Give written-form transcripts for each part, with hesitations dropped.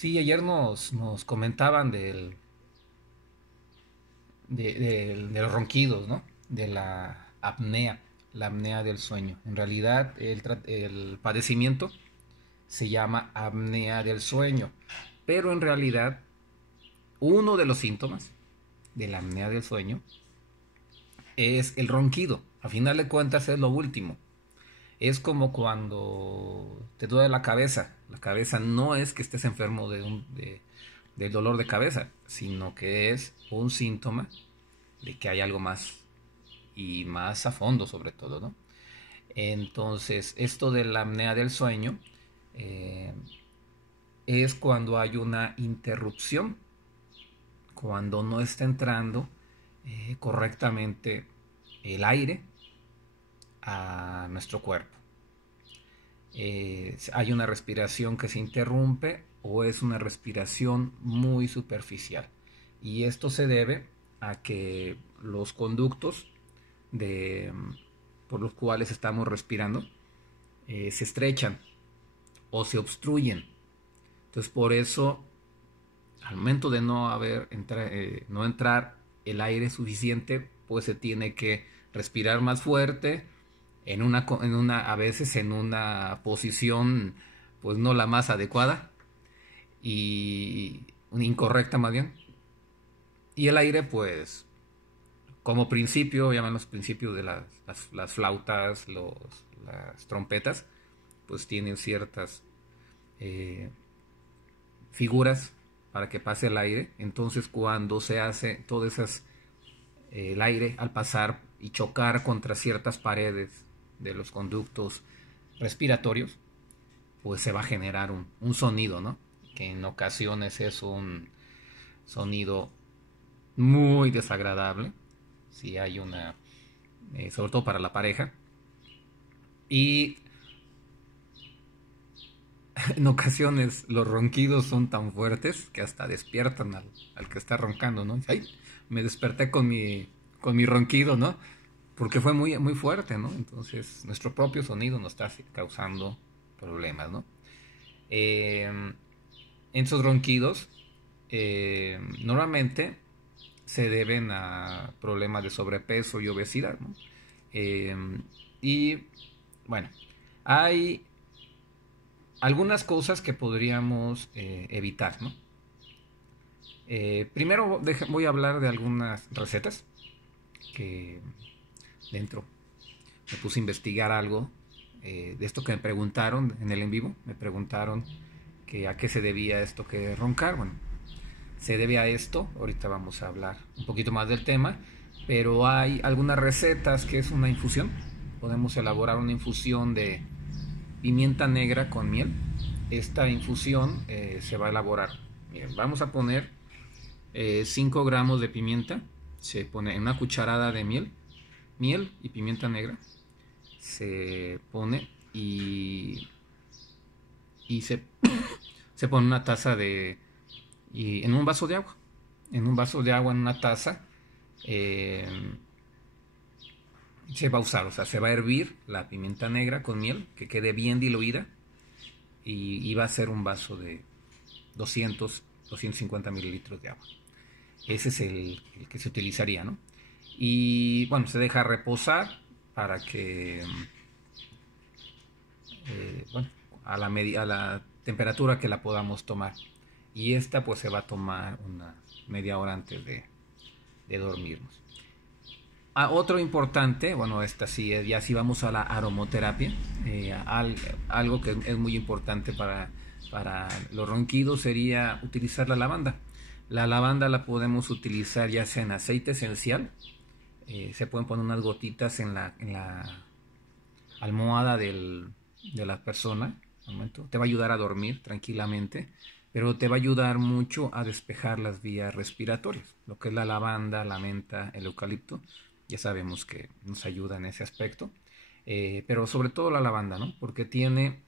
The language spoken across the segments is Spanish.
Sí, ayer nos comentaban de los ronquidos, ¿no? De la apnea del sueño. En realidad, el padecimiento se llama apnea del sueño, pero en realidad, uno de los síntomas de la apnea del sueño es el ronquido. A final de cuentas, es lo último. Es como cuando te duele la cabeza. La cabeza no es que estés enfermo del dolor de cabeza, sino que es un síntoma de que hay algo más y más a fondo sobre todo, ¿no? Entonces, esto de la apnea del sueño eh, es cuando hay una interrupción, cuando no está entrando correctamente el aire a nuestro cuerpo. Hay una respiración que se interrumpe o es una respiración muy superficial. Y esto se debe a que los conductos de, por los cuales estamos respirando se estrechan o se obstruyen. Entonces por eso al momento de no entrar el aire suficiente, pues se tiene que respirar más fuerte a veces en una posición pues no la más adecuada y incorrecta más bien. Y el aire pues como principio, llaman los principios de las flautas, las trompetas, pues tienen ciertas eh, figuras para que pase el aire. Entonces cuando se hace todas esas, el aire al pasar y chocar contra ciertas paredes de los conductos respiratorios, pues se va a generar un sonido, ¿no? Que en ocasiones es un sonido muy desagradable, si hay sobre todo para la pareja, y en ocasiones los ronquidos son tan fuertes que hasta despiertan al que está roncando, ¿no? Ay, me desperté con mi ronquido, ¿no? Porque fue muy, muy fuerte, ¿no? Entonces nuestro propio sonido nos está causando problemas, ¿no? En esos ronquidos normalmente se deben a problemas de sobrepeso y obesidad, ¿no? Eh, y bueno, hay algunas cosas que podríamos evitar, ¿no? Primero voy a hablar de algunas recetas que dentro me puse a investigar algo de esto que me preguntaron en el en vivo. Me preguntaron que a qué se debía esto que roncar. Bueno, se debe a esto. Ahorita vamos a hablar un poquito más del tema. Pero hay algunas recetas que es una infusión. Podemos elaborar una infusión de pimienta negra con miel. Esta infusión se va a elaborar. Miren, vamos a poner 5 gramos de pimienta. Se pone en una cucharada de miel y pimienta negra. Se pone y se pone una taza en un vaso de agua. En un vaso de agua, en una taza, eh, se va a usar, o sea, se va a hervir la pimienta negra con miel, que quede bien diluida, y va a ser un vaso de 250 mililitros de agua. Ese es el que se utilizaría, ¿no? Y bueno, se deja reposar para que, bueno, a la temperatura que la podamos tomar. Y esta pues se va a tomar una media hora antes de dormirnos. Otro importante, bueno, esta sí es, ya si vamos a la aromoterapia, algo que es muy importante para los ronquidos sería utilizar la lavanda. La lavanda la podemos utilizar ya sea en aceite esencial, se pueden poner unas gotitas en la almohada de la persona, un momento, te va a ayudar a dormir tranquilamente, pero te va a ayudar mucho a despejar las vías respiratorias, lo que es la lavanda, la menta, el eucalipto, ya sabemos que nos ayuda en ese aspecto, pero sobre todo la lavanda, ¿no? Porque tiene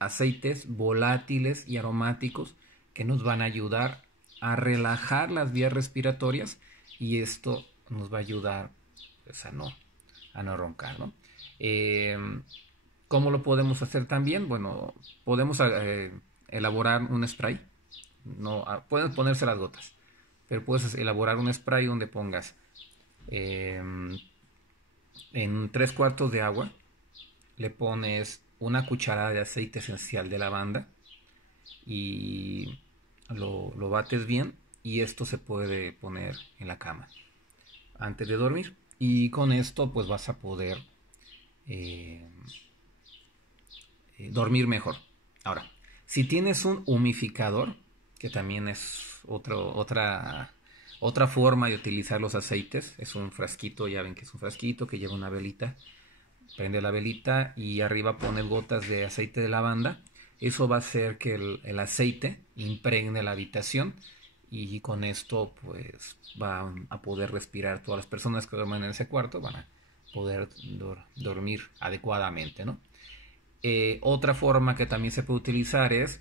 aceites volátiles y aromáticos que nos van a ayudar a relajar las vías respiratorias y esto nos va a ayudar pues, a no roncar, ¿no? Eh, ¿Cómo lo podemos hacer también? Bueno, podemos elaborar un spray no, pueden ponerse las gotas, pero puedes elaborar un spray donde pongas en 3 cuartos de agua, le pones una cucharada de aceite esencial de lavanda y lo bates bien, y esto se puede poner en la cama antes de dormir, y con esto pues vas a poder dormir mejor. Ahora, si tienes un humificador, que también es otra forma de utilizar los aceites, es un frasquito, ya ven que es un frasquito que lleva una velita, prende la velita y arriba pones gotas de aceite de lavanda. Eso va a hacer que el aceite impregne la habitación, y con esto pues van a poder respirar. Todas las personas que duermen en ese cuarto van a poder dormir adecuadamente, ¿no? Otra forma que también se puede utilizar es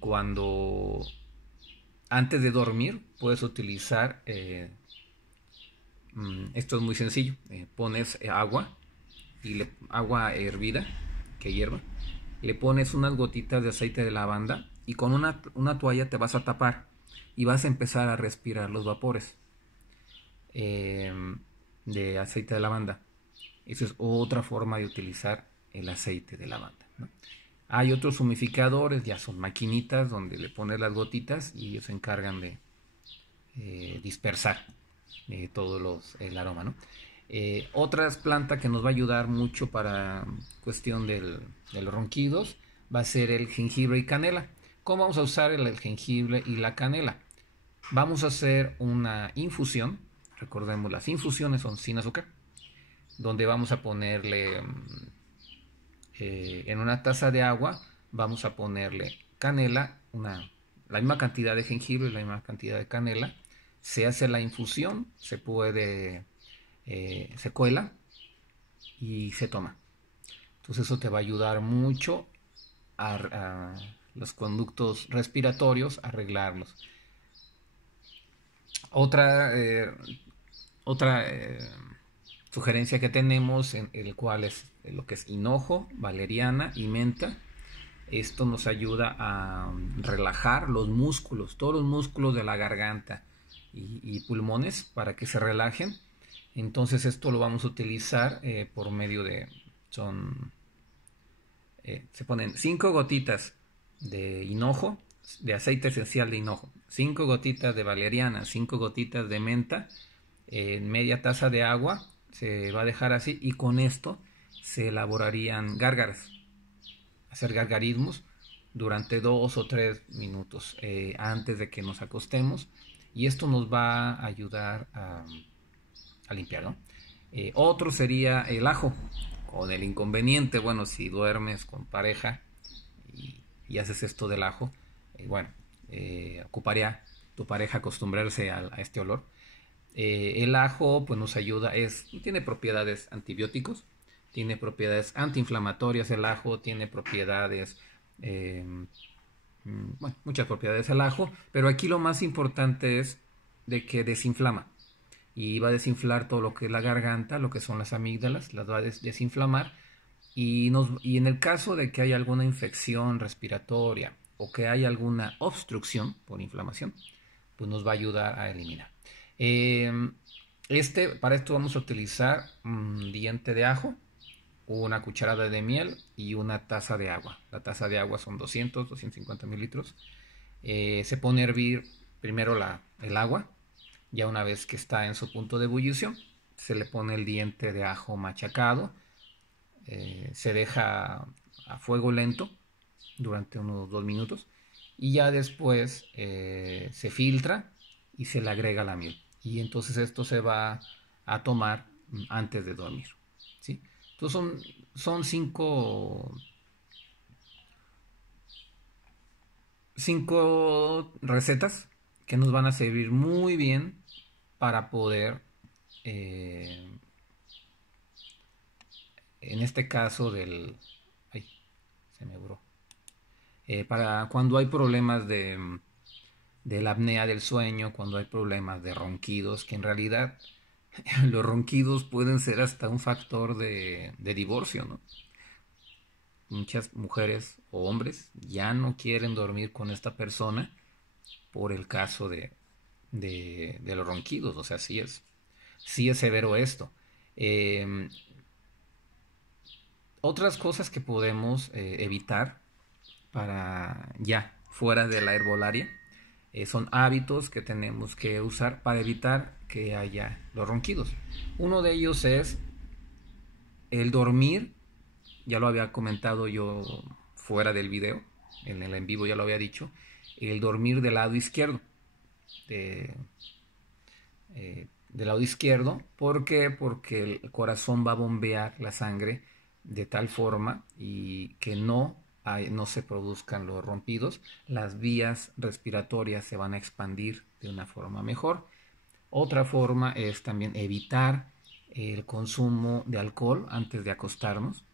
cuando antes de dormir puedes utilizar, esto es muy sencillo, pones agua, agua hervida que hierva, le pones unas gotitas de aceite de lavanda y con una toalla te vas a tapar y vas a empezar a respirar los vapores de aceite de lavanda. Esa es otra forma de utilizar el aceite de lavanda, ¿no? Hay otros humificadores, ya son maquinitas donde le pones las gotitas y ellos se encargan de dispersar todo el aroma, ¿no? Otra planta que nos va a ayudar mucho para cuestión de los ronquidos va a ser el jengibre y canela. ¿Cómo vamos a usar el jengibre y la canela? Vamos a hacer una infusión. Recordemos, las infusiones son sin azúcar, donde vamos a ponerle en una taza de agua, vamos a ponerle canela, la misma cantidad de jengibre y la misma cantidad de canela. Se hace la infusión, se cuela y se toma. Entonces eso te va a ayudar mucho a los conductos respiratorios, a arreglarlos. Otra sugerencia que tenemos, en el cual es lo que es hinojo, valeriana y menta. Esto nos ayuda a relajar los músculos, todos los músculos de la garganta y pulmones, para que se relajen. Entonces esto lo vamos a utilizar por medio de, se ponen 5 gotitas de hinojo, de aceite esencial de hinojo, 5 gotitas de valeriana, 5 gotitas de menta, en media taza de agua. Se va a dejar así, y con esto se elaborarían gárgaras, hacer gargarismos durante 2 o 3 minutos antes de que nos acostemos, y esto nos va a ayudar a limpiar, ¿no? Otro sería el ajo, con el inconveniente, bueno, si duermes con pareja y haces esto del ajo, ocuparía tu pareja acostumbrarse a este olor. El ajo pues nos ayuda, tiene propiedades antibióticos, tiene propiedades antiinflamatorias. El ajo tiene propiedades, muchas propiedades el ajo, pero aquí lo más importante es de que desinflama, y va a desinflar todo lo que es la garganta, lo que son las amígdalas, las va a desinflamar, y en el caso de que haya alguna infección respiratoria o que haya alguna obstrucción por inflamación, pues nos va a ayudar a eliminar. Para esto vamos a utilizar un diente de ajo, una cucharada de miel y una taza de agua. La taza de agua son 250 mililitros. Se pone a hervir primero el agua. Ya una vez que está en su punto de ebullición, se le pone el diente de ajo machacado. Se deja a fuego lento durante unos 2 minutos, y ya después se filtra y se le agrega la miel, y entonces esto se va a tomar antes de dormir, ¿sí? Entonces son cinco recetas que nos van a servir muy bien para poder, en este caso se me borró. Para cuando hay problemas de la apnea del sueño, cuando hay problemas de ronquidos, que en realidad los ronquidos pueden ser hasta un factor de divorcio, ¿no? Muchas mujeres o hombres ya no quieren dormir con esta persona por el caso de los ronquidos. O sea, sí es severo esto. Eh, Otras cosas que podemos evitar para ya fuera de la herbolaria son hábitos que tenemos que usar para evitar que haya los ronquidos. Uno de ellos es el dormir. Ya lo había comentado yo fuera del video, en el en vivo ya lo había dicho, el dormir del lado izquierdo. De, del lado izquierdo. ¿Por qué? Porque el corazón va a bombear la sangre de tal forma y que no se produzcan los rompidos. Las vías respiratorias se van a expandir de una forma mejor. Otra forma es también evitar el consumo de alcohol antes de acostarnos,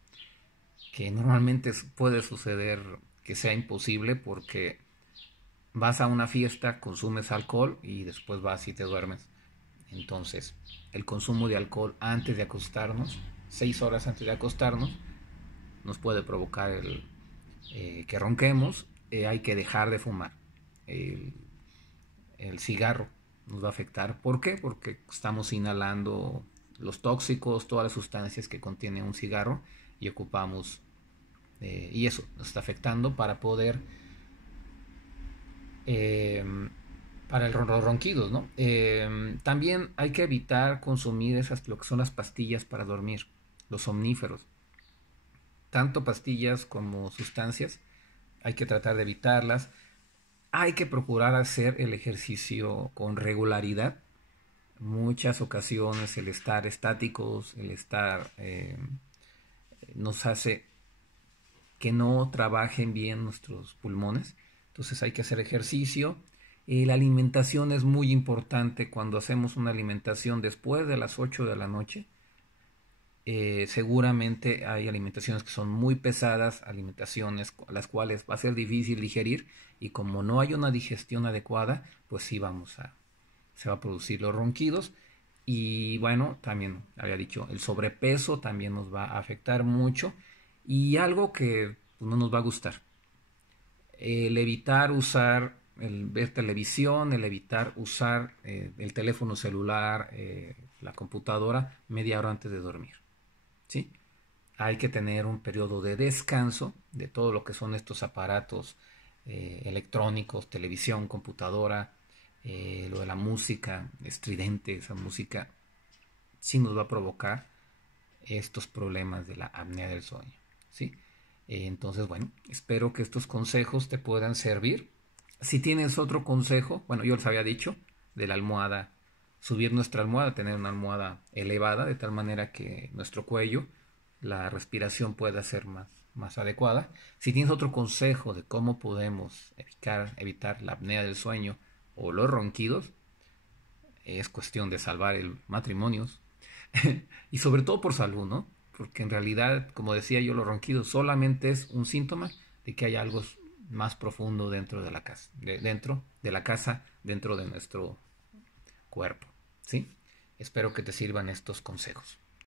que normalmente puede suceder que sea imposible porque vas a una fiesta, consumes alcohol y después vas y te duermes. Entonces, el consumo de alcohol antes de acostarnos, 6 horas antes de acostarnos, nos puede provocar que ronquemos. Hay que dejar de fumar. El, el cigarro nos va a afectar. ¿Por qué? Porque estamos inhalando los tóxicos, todas las sustancias que contiene un cigarro y ocupamos, y eso nos está afectando para poder eh, para los ronquidos, ¿no? También hay que evitar consumir lo que son las pastillas para dormir, los somníferos. Tanto pastillas como sustancias, hay que tratar de evitarlas. Hay que procurar hacer el ejercicio con regularidad. Muchas ocasiones el estar estáticos, el estar nos hace que no trabajen bien nuestros pulmones. Entonces hay que hacer ejercicio. La alimentación es muy importante. Cuando hacemos una alimentación después de las 8 de la noche, seguramente hay alimentaciones que son muy pesadas, alimentaciones a las cuales va a ser difícil digerir, y como no hay una digestión adecuada, pues sí se va a producir los ronquidos. Y bueno, también había dicho, el sobrepeso también nos va a afectar mucho, y algo que pues, no nos va a gustar, el evitar usar, el ver televisión, el evitar usar el teléfono celular, la computadora media hora antes de dormir, ¿sí? Hay que tener un periodo de descanso de todo lo que son estos aparatos electrónicos, televisión, computadora, lo de la música estridente, esa música sí nos va a provocar estos problemas de la apnea del sueño, ¿sí? Entonces, bueno, espero que estos consejos te puedan servir. Si tienes otro consejo, bueno, yo les había dicho de la almohada, subir nuestra almohada, tener una almohada elevada de tal manera que nuestro cuello, la respiración pueda ser más adecuada. Si tienes otro consejo de cómo podemos evitar la apnea del sueño o los ronquidos, es cuestión de salvar el matrimonio y sobre todo por salud, ¿no? Porque en realidad, como decía yo, los ronquidos solamente es un síntoma de que hay algo más profundo dentro de la casa, dentro de nuestro cuerpo, ¿sí? Espero que te sirvan estos consejos.